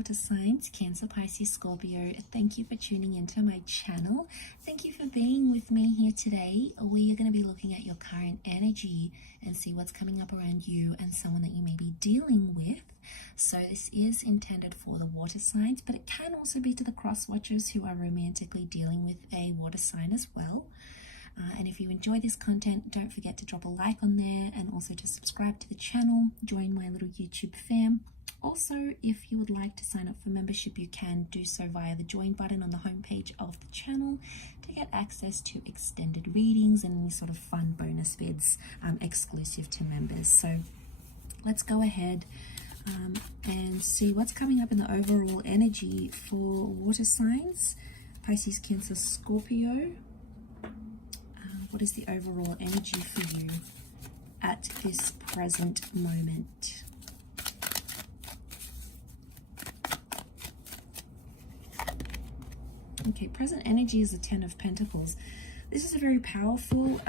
water signs, Cancer, Pisces, Scorpio. Thank you for tuning into my channel. Thank you for being with me here today. We are going to be looking at your current energy and see what's coming up around you and someone that you may be dealing with. So this is intended for the water signs, but it can also be to the cross watchers who are romantically dealing with a water sign as well. And if you enjoy this content, don't forget to drop a like on there and also to subscribe to the channel, join my little YouTube fam. Also, if you would like to sign up for membership, you can do so via the join button on the homepage of the channel to get access to extended readings and any sort of fun bonus vids exclusive to members. So let's go ahead and see what's coming up in the overall energy for water signs, Pisces, Cancer, Scorpio. What is the overall energy for you at this present moment? Okay, present energy is the Ten of Pentacles. This is a very powerful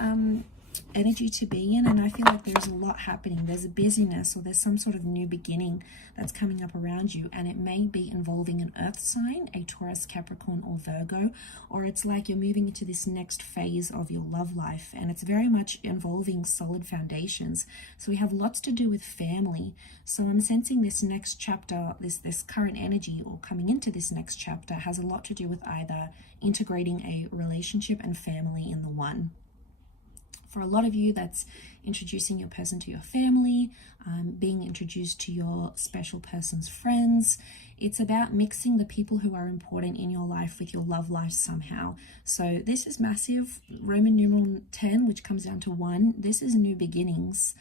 energy to be in, and I feel like there's a lot happening. There's a busyness, or there's some sort of new beginning that's coming up around you, and it may be involving an earth sign, a Taurus, Capricorn, or Virgo, or it's like you're moving into this next phase of your love life, and it's very much involving solid foundations. So we have lots to do with family. So I'm sensing this next chapter, this current energy, or coming into this next chapter, has a lot to do with either integrating a relationship and family in the one. For a lot of you, that's introducing your person to your family, being introduced to your special person's friends. It's about mixing the people who are important in your life with your love life somehow. So this is massive. Roman numeral 10, which comes down to 1. This is new beginnings,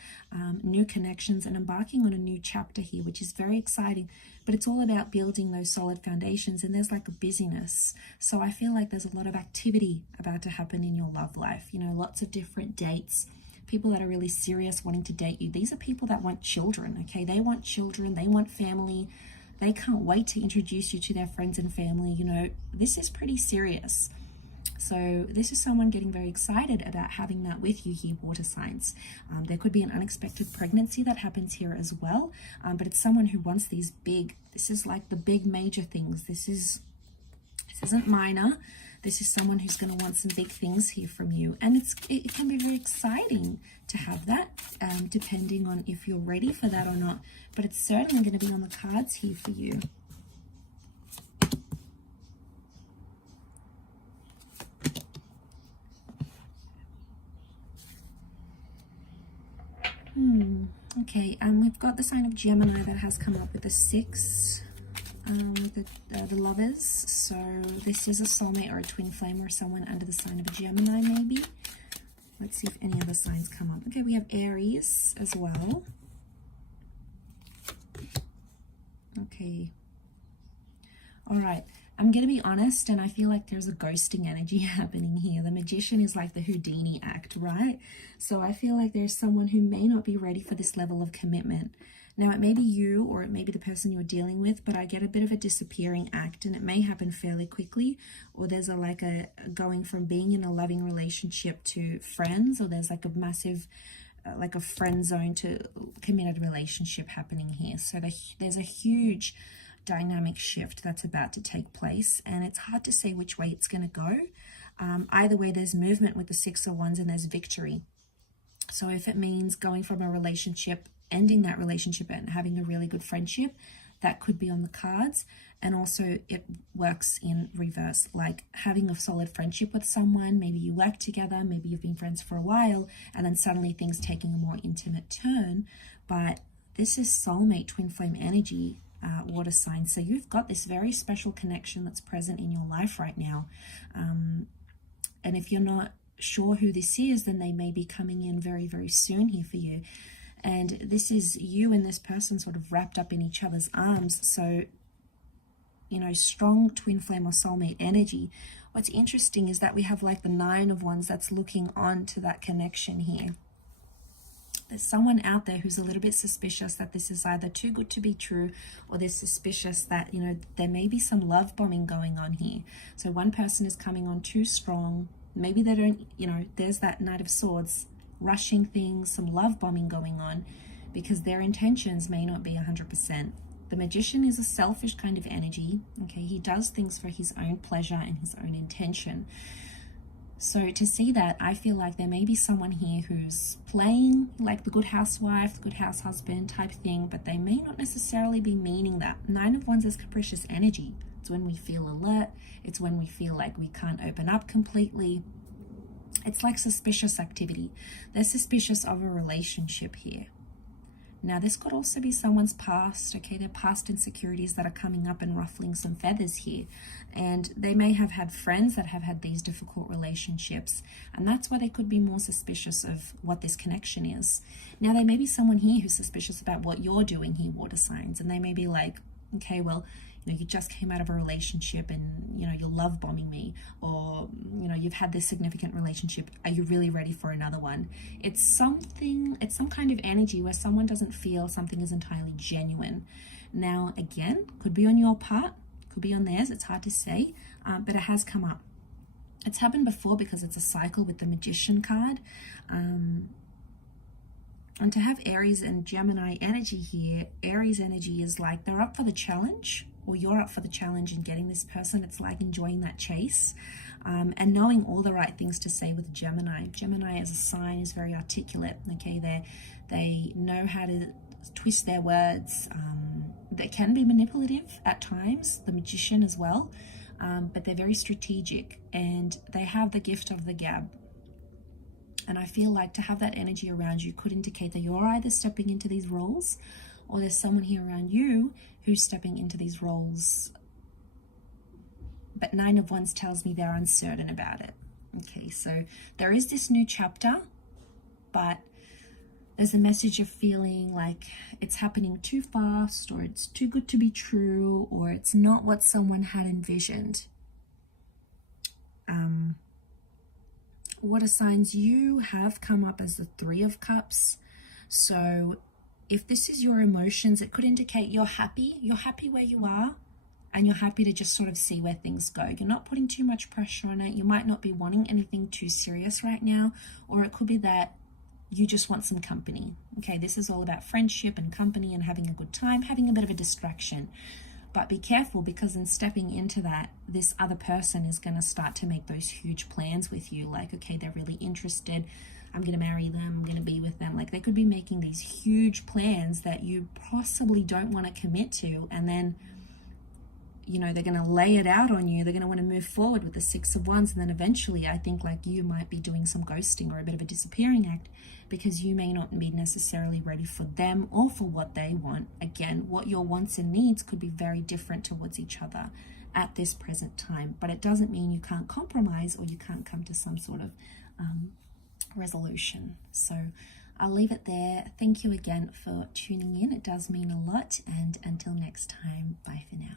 new connections, and embarking on a new chapter here, which is very exciting. But it's all about building those solid foundations, and there's like a busyness. So I feel like there's a lot of activity about to happen in your love life. You know, lots of different dates. People that are really serious wanting to date you. These are people that want children, okay? They want children, they want family. They can't wait to introduce you to their friends and family. You know, this is pretty serious. So this is someone getting very excited about having that with you here, water signs. There could be an unexpected pregnancy that happens here as well, but it's someone who wants these big, this is like the big major things. This isn't minor. This is someone who's going to want some big things here from you. And it can be very exciting to have that, depending on if you're ready for that or not. But it's certainly going to be on the cards here for you. Okay, we've got the sign of Gemini that has come up with the 6. With the lovers. So this is a soulmate or a twin flame or someone under the sign of a Gemini maybe. Let's see if any other signs come up. Okay, we have Aries as well. Okay. All right. I'm going to be honest, and I feel like there's a ghosting energy happening here. The Magician is like the Houdini act, right? So I feel like there's someone who may not be ready for this level of commitment. Now, it may be you or it may be the person you're dealing with, but I get a bit of a disappearing act, and it may happen fairly quickly, or there's a going from being in a loving relationship to friends, or there's like a massive, like a friend zone to committed relationship happening here. So there's a huge dynamic shift that's about to take place, and it's hard to say which way it's going to go. Either way, there's movement with the 6 of Wands, and there's victory. So if it means going from a relationship, ending that relationship and having a really good friendship, that could be on the cards. And also it works in reverse, like having a solid friendship with someone. Maybe you work together, maybe you've been friends for a while, and then suddenly things taking a more intimate turn. But this is soulmate twin flame energy, water sign. So you've got this very special connection that's present in your life right now. And if you're not sure who this is, then they may be coming in very, very soon here for you. And this is you and this person sort of wrapped up in each other's arms. So, you know, strong twin flame or soulmate energy. What's interesting is that we have like the 9 of Wands that's looking on to that connection here. There's someone out there who's a little bit suspicious that this is either too good to be true, or they're suspicious that, you know, there may be some love bombing going on here. So one person is coming on too strong. Maybe they don't, you know, there's that Knight of Swords, rushing things, some love bombing going on, because their intentions may not be 100%. The Magician is a selfish kind of energy. Okay, he does things for his own pleasure and his own intention. So to see that, I feel like there may be someone here who's playing like the good housewife, the good house husband type thing, but they may not necessarily be meaning that. Nine of Wands is capricious energy. It's when we feel alert. It's when we feel like we can't open up completely. It's like suspicious activity. They're suspicious of a relationship here. Now, this could also be someone's past, okay? Their past insecurities that are coming up and ruffling some feathers here. And they may have had friends that have had these difficult relationships. And that's why they could be more suspicious of what this connection is. Now, there may be someone here who's suspicious about what you're doing here, water signs. And they may be like, okay, well, you just came out of a relationship and, you're love bombing me, or, you've had this significant relationship. Are you really ready for another one? It's some kind of energy where someone doesn't feel something is entirely genuine. Now, again, could be on your part, could be on theirs. It's hard to say, but it has come up. It's happened before because it's a cycle with the Magician card. And to have Aries and Gemini energy here, Aries energy is like they're up for the challenge, or you're up for the challenge in getting this person. It's like enjoying that chase and knowing all the right things to say with Gemini. Gemini as a sign is very articulate. Okay, they know how to twist their words. They can be manipulative at times, the Magician as well, but they're very strategic and they have the gift of the gab. And I feel like to have that energy around you could indicate that you're either stepping into these roles, or there's someone here around you who's stepping into these roles. But Nine of Wands tells me they're uncertain about it. Okay, so there is this new chapter, but there's a message of feeling like it's happening too fast, or it's too good to be true, or it's not what someone had envisioned. Water signs, you have come up as the Three of Cups. So if this is your emotions, it could indicate you're happy where you are, and you're happy to just sort of see where things go. You're not putting too much pressure on it. You might not be wanting anything too serious right now, or it could be that you just want some company. Okay, this is all about friendship and company and having a good time, having a bit of a distraction. But be careful, because in stepping into that, this other person is going to start to make those huge plans with you. Like, okay, they're really interested. I'm going to marry them. I'm going to be with them. Like, they could be making these huge plans that you possibly don't want to commit to. And then, they're going to lay it out on you. They're going to want to move forward with the Six of Wands. And then eventually, I think like you might be doing some ghosting or a bit of a disappearing act, because you may not be necessarily ready for them or for what they want. Again, what your wants and needs could be very different towards each other at this present time. But it doesn't mean you can't compromise or you can't come to some sort of resolution. So I'll leave it there. Thank you again for tuning in. It does mean a lot. And until next time, bye for now.